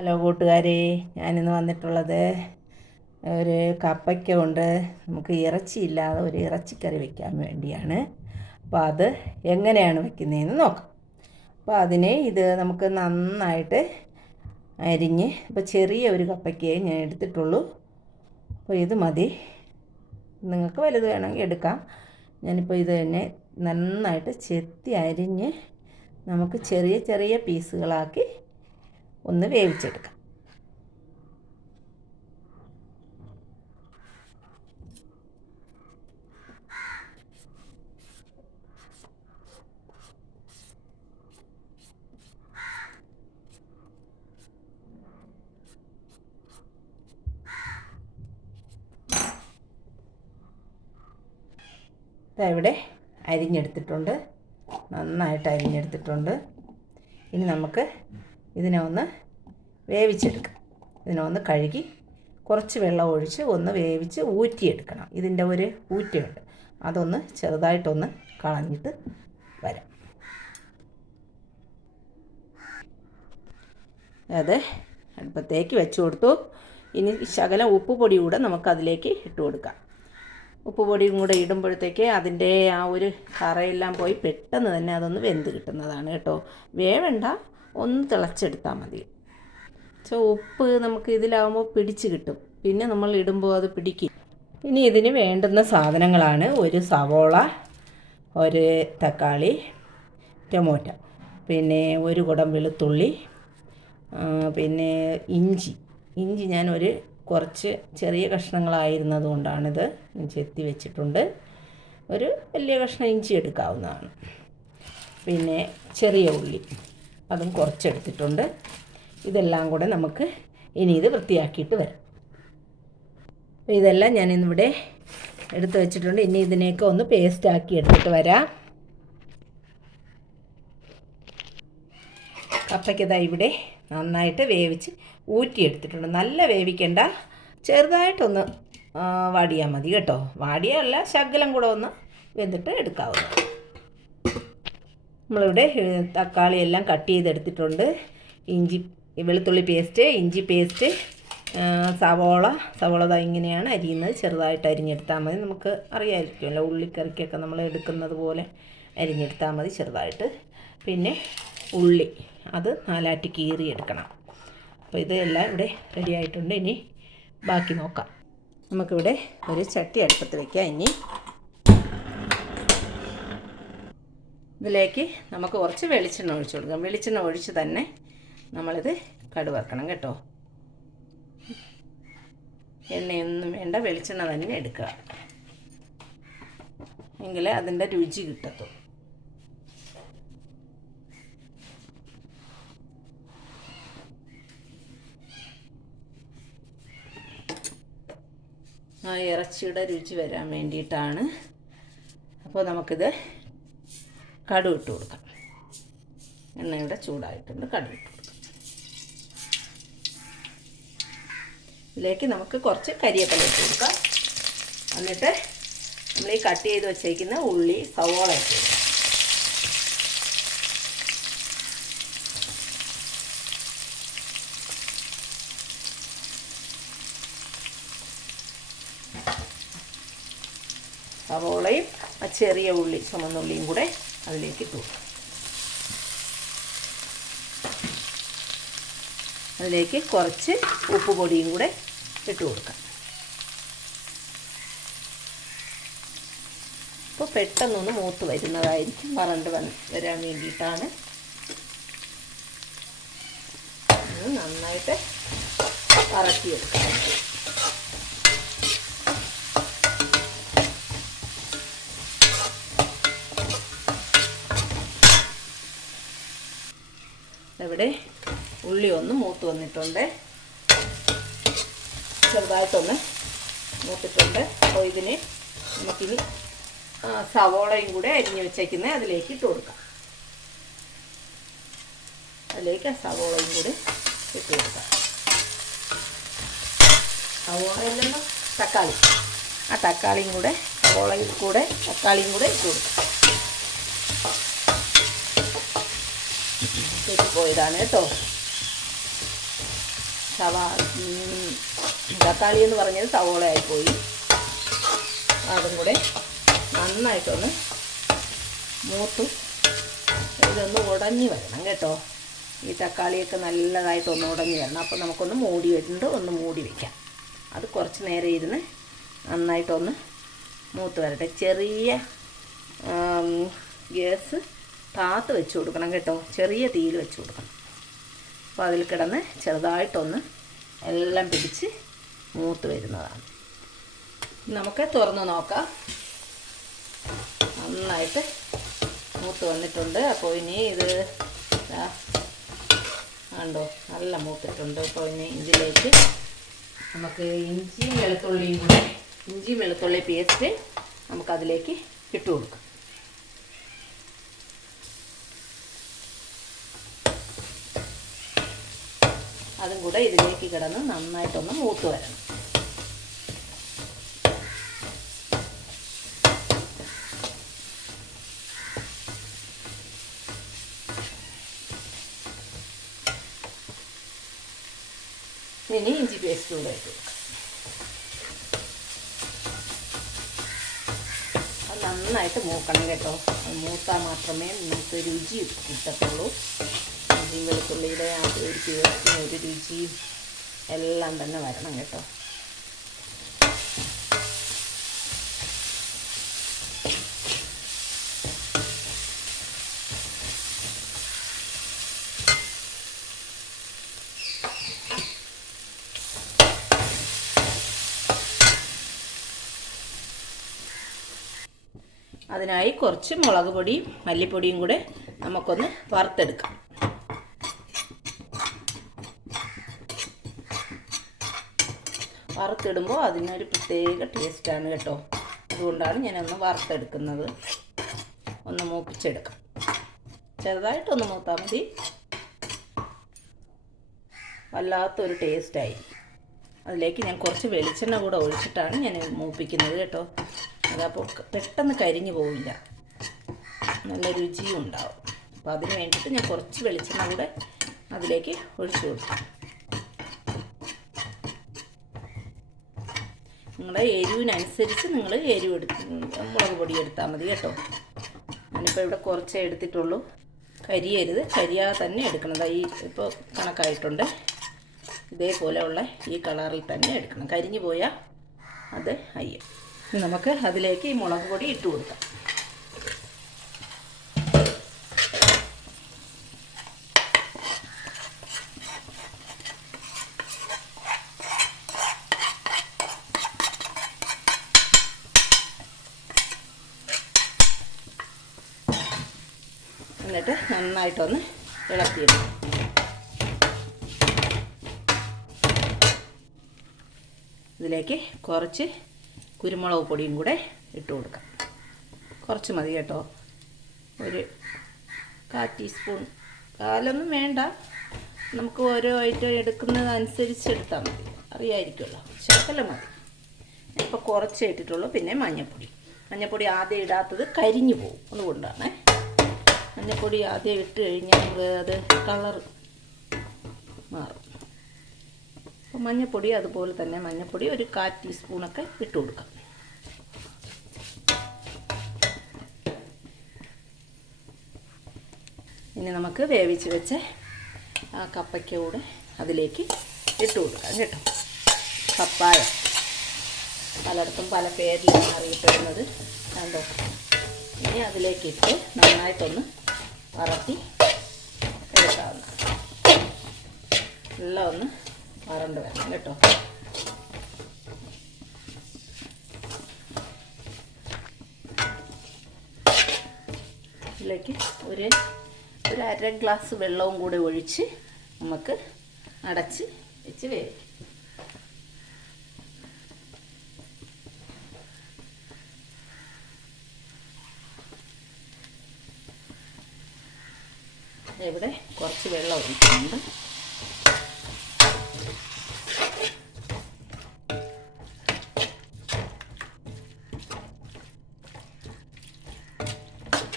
Hello കൂട്ടുകാരെ, ഞാനിന്ന് വന്നിട്ടുള്ളത് ഒരു കപ്പയ്ക്ക കൊണ്ട് നമുക്ക് ഇറച്ചിയില്ലാതെ ഒരു ഇറച്ചിക്കറി വെക്കാൻ വേണ്ടിയാണ്. അപ്പോൾ അത് എങ്ങനെയാണ് വെക്കുന്നതെന്ന് നോക്കാം. അപ്പോൾ അതിന് നമുക്ക് നന്നായിട്ട് അരിഞ്ഞ്, ഇപ്പോൾ ചെറിയ ഒരു കപ്പയ്ക്കയെ ഞാൻ എടുത്തിട്ടുള്ളൂ. അപ്പോൾ ഇത് മതി. നിങ്ങൾക്ക് വലുത് വേണമെങ്കിൽ എടുക്കാം. ഞാനിപ്പോൾ ഇത് തന്നെ നന്നായിട്ട് ചെത്തി അരിഞ്ഞ് നമുക്ക് ചെറിയ ചെറിയ പീസുകളാക്കി ഒന്ന് വേവിച്ചെടുക്കാം. ഇവിടെ അരിഞ്ഞെടുത്തിട്ടുണ്ട്, നന്നായിട്ട് അരിഞ്ഞെടുത്തിട്ടുണ്ട്. ഇനി നമുക്ക് ഇതിനെ ഒന്ന് വേവിച്ചെടുക്കാം. ഇതിനെ ഒന്ന് കഴുകി കുറച്ച് വെള്ളം ഒഴിച്ച് ഒന്ന് വേവിച്ച് ഊറ്റിയെടുക്കണം. ഇതിൻ്റെ ഒരു ഊറ്റയുണ്ട്, അതൊന്ന് ചെറുതായിട്ടൊന്ന് കളഞ്ഞിട്ട് വരാം. അത് അടുപ്പത്തേക്ക് വെച്ച് കൊടുത്തു. ഇനി ശകലം ഉപ്പ് പൊടി കൂടെ നമുക്കതിലേക്ക് ഇട്ട് കൊടുക്കാം. ഉപ്പ് പൊടിയും കൂടെ ഇടുമ്പോഴത്തേക്ക് അതിൻ്റെ ആ ഒരു കറയെല്ലാം പോയി പെട്ടെന്ന് തന്നെ അതൊന്ന് വെന്ത് കിട്ടുന്നതാണ് കേട്ടോ. വേവണ്ട, ഒന്ന് തിളച്ചെടുത്താൽ മതി. ഉപ്പ് നമുക്ക് ഇതിലാവുമ്പോൾ പിടിച്ച് കിട്ടും, പിന്നെ നമ്മൾ ഇടുമ്പോൾ അത് പിടിക്കും. ഇനി ഇതിന് വേണ്ടുന്ന സാധനങ്ങളാണ്: ഒരു സവോള, ഒരു തക്കാളി, ടൊമാറ്റോ, പിന്നെ ഒരു കുടം വെളുത്തുള്ളി, പിന്നെ ഇഞ്ചി ഞാൻ കുറച്ച് ചെറിയ കഷ്ണങ്ങളായിരുന്നത് കൊണ്ടാണിത് ചെത്തി വെച്ചിട്ടുണ്ട്. ഒരു വലിയ കഷ്ണം ഇഞ്ചി എടുക്കാവുന്നതാണ്. പിന്നെ ചെറിയ ഉള്ളി, അതും കുറച്ചെടുത്തിട്ടുണ്ട്. ഇതെല്ലാം കൂടെ നമുക്ക് ഇനി ഇത് വൃത്തിയാക്കിയിട്ട് വരാം. അപ്പോൾ ഇതെല്ലാം ഞാനിന്നിവിടെ എടുത്ത് വെച്ചിട്ടുണ്ട്. ഇനി ഇതിനെയൊക്കെ ഒന്ന് പേസ്റ്റാക്കി എടുത്തിട്ട് വരാം. കപ്പയ്ക്കതാ ഇവിടെ നന്നായിട്ട് വേവിച്ച് ഊറ്റിയെടുത്തിട്ടുണ്ട്. നല്ല വേവിക്കേണ്ട, ചെറുതായിട്ടൊന്ന് വാടിയാൽ മതി കേട്ടോ. വാടിയല്ല, ശകലം കൂടെ ഒന്ന് വെന്തിട്ട് എടുക്കാവുന്ന. നമ്മളിവിടെ തക്കാളി എല്ലാം കട്ട് ചെയ്തെടുത്തിട്ടുണ്ട്. വെളുത്തുള്ളി പേസ്റ്റ്, ഇഞ്ചി പേസ്റ്റ്, സവോള ഇങ്ങനെയാണ് അരിയുന്നത്. ചെറുതായിട്ട് അരിഞ്ഞെടുത്താൽ മതി. നമുക്ക് അറിയാമായിരിക്കുമല്ലോ, ഉള്ളിക്കറിക്കൊക്കെ നമ്മൾ എടുക്കുന്നത് പോലെ അരിഞ്ഞെടുത്താൽ മതി ചെറുതായിട്ട്. പിന്നെ ഉള്ളി, അത് നാലായിട്ട് കീറിയെടുക്കണം. അപ്പോൾ ഇതെല്ലാം ഇവിടെ റെഡി ആയിട്ടുണ്ട്. ഇനി ബാക്കി നോക്കാം. നമുക്കിവിടെ ഒരു ചട്ടി അടുപ്പത്ത് വയ്ക്കാം. ഇനി ഇതിലേക്ക് നമുക്ക് കുറച്ച് വെളിച്ചെണ്ണ ഒഴിച്ചു കൊടുക്കാം. വെളിച്ചെണ്ണ ഒഴിച്ച് തന്നെ നമ്മളിത് കടുവറക്കണം കേട്ടോ. എണ്ണയൊന്നും വേണ്ട, വെളിച്ചെണ്ണ തന്നെ എടുക്കുക, എങ്കിലേ അതിൻ്റെ രുചി കിട്ടത്തുള്ളൂ. ആ ഇറച്ചിയുടെ രുചി വരാൻ വേണ്ടിയിട്ടാണ്. അപ്പോൾ നമുക്കിത് കടുക് ഇട്ട് കൊടുക്കാം. എണ്ണയുടെ ചൂടായിട്ടുണ്ട്, കടുക് ഇട്ട് കൊടുക്കാം. ഇതിലേക്ക് നമുക്ക് കുറച്ച് കരിവേപ്പില ഇട്ട് കൊടുക്കാം. എന്നിട്ട് നമ്മൾ ഈ കട്ട് ചെയ്ത് വെച്ചേക്കുന്ന ഉള്ളി, സവോള ഇട്ട് കൊടുക്കാം. സവോളയും ആ ചെറിയ ഉള്ളി, ചുമന്നുള്ളിയും കൂടെ അതിലേക്ക് ഇട്ടു കൊടുക്കാം. അതിലേക്ക് കുറച്ച് ഉപ്പ് പൊടിയും കൂടെ ഇട്ട് കൊടുക്കാം. അപ്പോൾ പെട്ടെന്നൊന്ന് മൂത്ത് വരുന്നതായിരിക്കും, വറണ്ട് വരാൻ വേണ്ടിയിട്ടാണ്. നന്നായിട്ട് വറക്കിയെടുക്കാം. ഇവിടെ ഉള്ളി ഒന്ന് മൂത്ത് വന്നിട്ടുണ്ട്, ചെറുതായിട്ടൊന്ന് മൂത്തിട്ടുണ്ട്. അപ്പോൾ ഇതിന് നമുക്കിനി സവോളയും കൂടെ അരിഞ്ഞ് വെച്ചേക്കുന്നത് അതിലേക്ക് ഇട്ട് കൊടുക്കാം. അതിലേക്ക് സവോളയും കൂടി ഇട്ട് കൊടുക്കാം. സവോളയിലൊന്ന് തക്കാളി, ആ തക്കാളിയും കൂടെ, സവോളയിൽ കൂടെ തക്കാളിയും കൂടെ ഇട്ട് കൊടുക്കാം. പോയതാണ് കേട്ടോ. തക്കാളി എന്ന് പറഞ്ഞത് സവോളയായിപ്പോയി. അതും കൂടെ നന്നായിട്ടൊന്ന് മൂത്ത് ഇതൊന്ന് ഉടഞ്ഞ് വരണം കേട്ടോ. ഈ തക്കാളിയൊക്കെ നല്ലതായിട്ടൊന്ന് ഉടഞ്ഞ് വരണം. അപ്പോൾ നമുക്കൊന്ന് ഒന്ന് മൂടി വയ്ക്കാം. അത് കുറച്ച് നേരം ഇരുന്ന് നന്നായിട്ടൊന്ന് മൂത്ത് വരട്ടെ. ചെറിയ ഗ്യാസ് താത്ത് വെച്ച് കൊടുക്കണം കേട്ടോ. ചെറിയ തീയിൽ വെച്ച് കൊടുക്കണം. അപ്പോൾ അതിൽ കിടന്ന് ചെറുതായിട്ടൊന്ന് എല്ലാം പിടിച്ച് മൂത്ത് വരുന്നതാണ്. നമുക്ക് തുറന്ന് നോക്കാം. നന്നായിട്ട് മൂത്ത് വന്നിട്ടുണ്ട്. അപ്പോൾ ഇനി ഇത് കണ്ടോ, നല്ല മൂത്തിട്ടുണ്ട്. അപ്പോൾ ഇനി ഇതിലേക്ക് നമുക്ക് ഇഞ്ചി വെളുത്തുള്ളി പേസ്റ്റ് നമുക്കതിലേക്ക് ഇട്ട് കൊടുക്കാം. അതും കൂടെ ഇതിലേക്ക് കിടന്ന് നന്നായിട്ടൊന്ന് മൂത്ത് വരണം. ഇനി ഇഞ്ചി പേസ്റ്റ് കൂടെ ഇട്ട് കൊടുക്കാം. അത് നന്നായിട്ട് മൂക്കണം കേട്ടോ. അത് മൂത്താൽ മാത്രമേ നമുക്ക് രുചി കിട്ടത്തുള്ളൂ. ഇഞ്ചിയും വെളുത്തുള്ളിയുടെ ആ ഒരു പേസ്റ്റിന് ഒരു രുചിയും എല്ലാം തന്നെ വരണം കേട്ടോ. അതിനായി കുറച്ച് മുളക് പൊടിയും മല്ലിപ്പൊടിയും കൂടെ നമുക്കൊന്ന് വറുത്തെടുക്കാം. വറുത്തിടുമ്പോൾ അതിനൊരു പ്രത്യേക ടേസ്റ്റാണ് കേട്ടോ. അതുകൊണ്ടാണ് ഞാനൊന്ന് വറുത്തെടുക്കുന്നത്. ഒന്ന് മൂപ്പിച്ചെടുക്കാം. ചെറുതായിട്ടൊന്ന് മൂത്താൽ മതി. വല്ലാത്തൊരു ടേസ്റ്റായി. അതിലേക്ക് ഞാൻ കുറച്ച് വെളിച്ചെണ്ണ കൂടെ ഒഴിച്ചിട്ടാണ് ഞാൻ മൂപ്പിക്കുന്നത് കേട്ടോ. അതപ്പോൾ പെട്ടെന്ന് കരിഞ്ഞു പോവില്ല, നല്ല രുചിയും ഉണ്ടാവും. അപ്പോൾ അതിന് വേണ്ടിയിട്ട് ഞാൻ കുറച്ച് വെളിച്ചെണ്ണ കൂടെ അതിലേക്ക് ഒഴിച്ചു കൊടുക്കും. നിങ്ങളുടെ എരിവിനനുസരിച്ച് നിങ്ങൾ മുളക് പൊടി എടുത്താൽ മതി കേട്ടോ. ഞാനിപ്പോൾ ഇവിടെ കുറച്ചേ എടുത്തിട്ടുള്ളൂ. കരിയരുത്, കരിയാതെ തന്നെ എടുക്കണം. ഈ ഇപ്പോൾ കണക്കായിട്ടുണ്ട്. ഇതേപോലെയുള്ള ഈ കളറിൽ തന്നെ എടുക്കണം. കരിഞ്ഞു പോയാൽ അത് അയ്യോ. ഇനി നമുക്ക് അതിലേക്ക് ഈ മുളക് പൊടി ഇട്ട് കൊടുക്കാം. എന്നിട്ട് നന്നായിട്ടൊന്ന് ഇളക്കിയിടും. ഇതിലേക്ക് കുറച്ച് കുരുമുളക് പൊടിയും കൂടെ ഇട്ട് കൊടുക്കാം. കുറച്ച് മതി കേട്ടോ. ഒരു 1/4 ടീസ്പൂൺ, കാലൊന്നും വേണ്ട. നമുക്ക് ഓരോ ഐറ്റം എടുക്കുന്നതനുസരിച്ച് എടുത്താൽ മതി. അറിയായിരിക്കുമല്ലോ, ശകലം മതി. ഇപ്പോൾ കുറച്ചേ ഇട്ടിട്ടുള്ളൂ. പിന്നെ മഞ്ഞൾപ്പൊടി ആദ്യം ഇടാത്തത് കരിഞ്ഞു പോകും. അതുകൊണ്ടാണ് മഞ്ഞൾപ്പൊടി ആദ്യം ഇട്ട് കഴിഞ്ഞാൽ അത് കളർ മാറും. അപ്പോൾ മഞ്ഞൾപ്പൊടി അതുപോലെ തന്നെ മഞ്ഞൾപ്പൊടി ഒരു 1/4 ടീസ്പൂണൊക്കെ ഇട്ട് കൊടുക്കാം. ഇനി നമുക്ക് വേവിച്ച് വെച്ച ആ കപ്പയ്ക്ക കൂടെ അതിലേക്ക് ഇട്ട് കൊടുക്കാം കേട്ടോ. പപ്പായ പലയിടത്തും പല പേരിലാണ് അറിയപ്പെടുന്നത് കണ്ടോ. ഇനി അതിലേക്ക് ഇട്ട് നന്നായിട്ടൊന്ന് വറട്ടി എടുക്കാവുന്ന എല്ലാം ഒന്ന് വരണ്ട് വേണം കേട്ടോ. ഇതിലേക്ക് ഒരു 1/2 ഗ്ലാസ് വെള്ളവും കൂടെ ഒഴിച്ച് നമുക്ക് അടച്ച് വെച്ച് വേവിക്കും. ഇവിടെ കുറച്ച് വെള്ളം ഒഴിക്കുന്നുണ്ട്.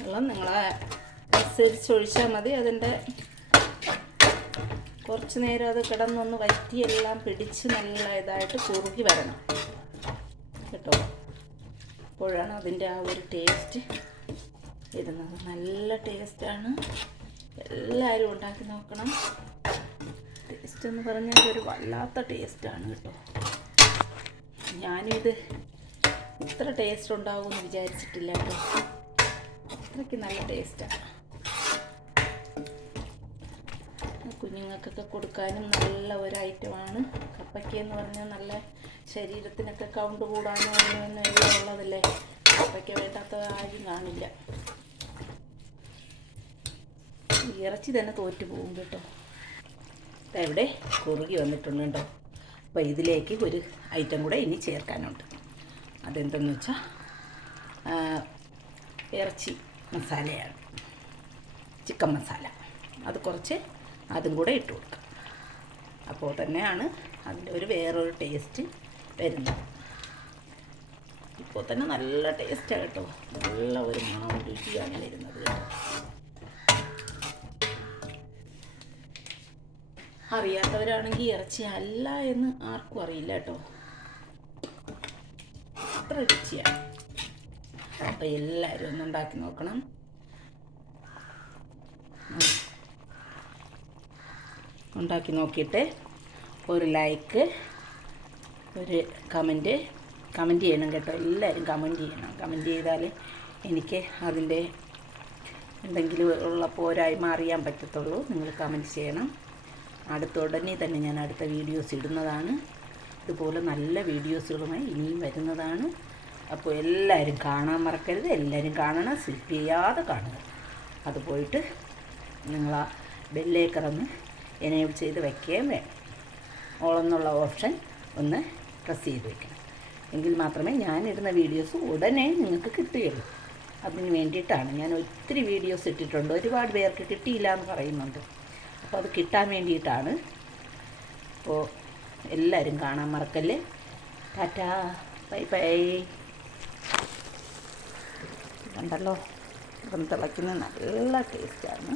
വെള്ളം നിങ്ങളെ അനുസരിച്ച് ഒഴിച്ചാൽ മതി. അതിൻ്റെ കുറച്ച് നേരം അത് കിടന്നൊന്ന് വറ്റി എല്ലാം പിടിച്ച് നല്ല ഇതായിട്ട് കുറുകി വരണം കേട്ടോ. അപ്പോഴാണ് അതിൻ്റെ ആ ഒരു ടേസ്റ്റ് വരുന്നത്. നല്ല ടേസ്റ്റാണ്, എല്ലാവരും ഉണ്ടാക്കി നോക്കണം. ടേസ്റ്റ് എന്ന് പറഞ്ഞാൽ ഒരു വല്ലാത്ത ടേസ്റ്റാണ് കേട്ടോ. ഞാനിത് ഇത്ര ടേസ്റ്റ് ഉണ്ടാകുമെന്ന് വിചാരിച്ചിട്ടില്ല കേട്ടോ. അത്രയ്ക്ക് നല്ല ടേസ്റ്റാണ്. കുഞ്ഞുങ്ങൾക്കൊക്കെ കൊടുക്കാനും നല്ല ഒരു ഐറ്റമാണ്. കപ്പയ്ക്ക എന്ന് പറഞ്ഞാൽ നല്ല ശരീരത്തിനൊക്കെ കൗണ്ട് കൂടാനും അങ്ങനെയൊന്നും എല്ലാം ഉള്ളതല്ലേ. കപ്പയ്ക്ക വേണ്ടാത്ത ആരും കാണില്ല. ഇറച്ചി തന്നെ തോറ്റു പോകും കേട്ടോ. ഇവിടെ കുറുകി വന്നിട്ടുണ്ട് കേട്ടോ. അപ്പോൾ ഇതിലേക്ക് ഒരു ഐറ്റം കൂടെ ഇനി ചേർക്കാനുണ്ട്. അതെന്തെന്ന് വെച്ചാൽ ഇറച്ചി മസാലയാണ്, ചിക്കൻ മസാല. അത് കുറച്ച് അതും കൂടെ ഇട്ട് കൊടുക്കാം. അപ്പോൾ തന്നെയാണ് അതിൻ്റെ ഒരു വേറൊരു ടേസ്റ്റ് വരുന്നത്. ഇപ്പോൾ തന്നെ നല്ല ടേസ്റ്റാണ് കേട്ടോ. നല്ല ഒരു മണം രുചിയാണ് വരുന്നത് കേട്ടോ. അറിയാത്തവരാണെങ്കിൽ ഇറച്ചി അല്ല എന്ന് ആർക്കും അറിയില്ല കേട്ടോ. അത്ര രുചിയാണ്. അപ്പോൾ എല്ലാവരും ഒന്ന് ഉണ്ടാക്കി നോക്കണം. ഉണ്ടാക്കി നോക്കിയിട്ട് ഒരു ലൈക്ക്, ഒരു കമൻറ്റ് ചെയ്യണം കേട്ടോ. എല്ലാവരും കമൻറ്റ് ചെയ്യണം. കമൻറ്റ് ചെയ്താൽ എനിക്ക് അതിൻ്റെ എന്തെങ്കിലും ഉള്ള പോരായ്മ അറിയാൻ പറ്റത്തുള്ളൂ. നിങ്ങൾ കമൻറ്റ് ചെയ്യണം. ഉടനെ തന്നെ ഞാൻ അടുത്ത വീഡിയോസ് ഇടുന്നതാണ്. ഇതുപോലെ നല്ല വീഡിയോസുകളുമായി ഇനിയും വരുന്നതാണ്. അപ്പോൾ എല്ലാവരും കാണാൻ മറക്കരുത്. എല്ലാവരും കാണണം, സ്കിപ്പ് ചെയ്യാതെ കാണുക. അത് പോയിട്ട് നിങ്ങൾ ആ ബെല്ലേക്കറൊന്ന് എനേബിൾ ചെയ്ത് വയ്ക്കുകയും വേണം. ഓളെന്നുള്ള ഓപ്ഷൻ ഒന്ന് പ്രസ് ചെയ്ത് വയ്ക്കണം. എങ്കിൽ മാത്രമേ ഞാനിടുന്ന വീഡിയോസ് ഉടനെ നിങ്ങൾക്ക് കിട്ടുകയുള്ളൂ. അതിന് വേണ്ടിയിട്ടാണ് ഞാൻ ഒത്തിരി വീഡിയോസ് ഇട്ടിട്ടുണ്ട്. ഒരുപാട് പേർക്ക് കിട്ടിയില്ല എന്ന് പറയുന്നുണ്ട്. അപ്പോൾ അത് കിട്ടാൻ വേണ്ടിയിട്ടാണ്. അപ്പോൾ എല്ലാവരും കാണാൻ മറക്കല്ലേ. Tata, bye bye. കണ്ടല്ലോ, തിളയ്ക്കുന്ന നല്ല ടേസ്റ്റാണ്.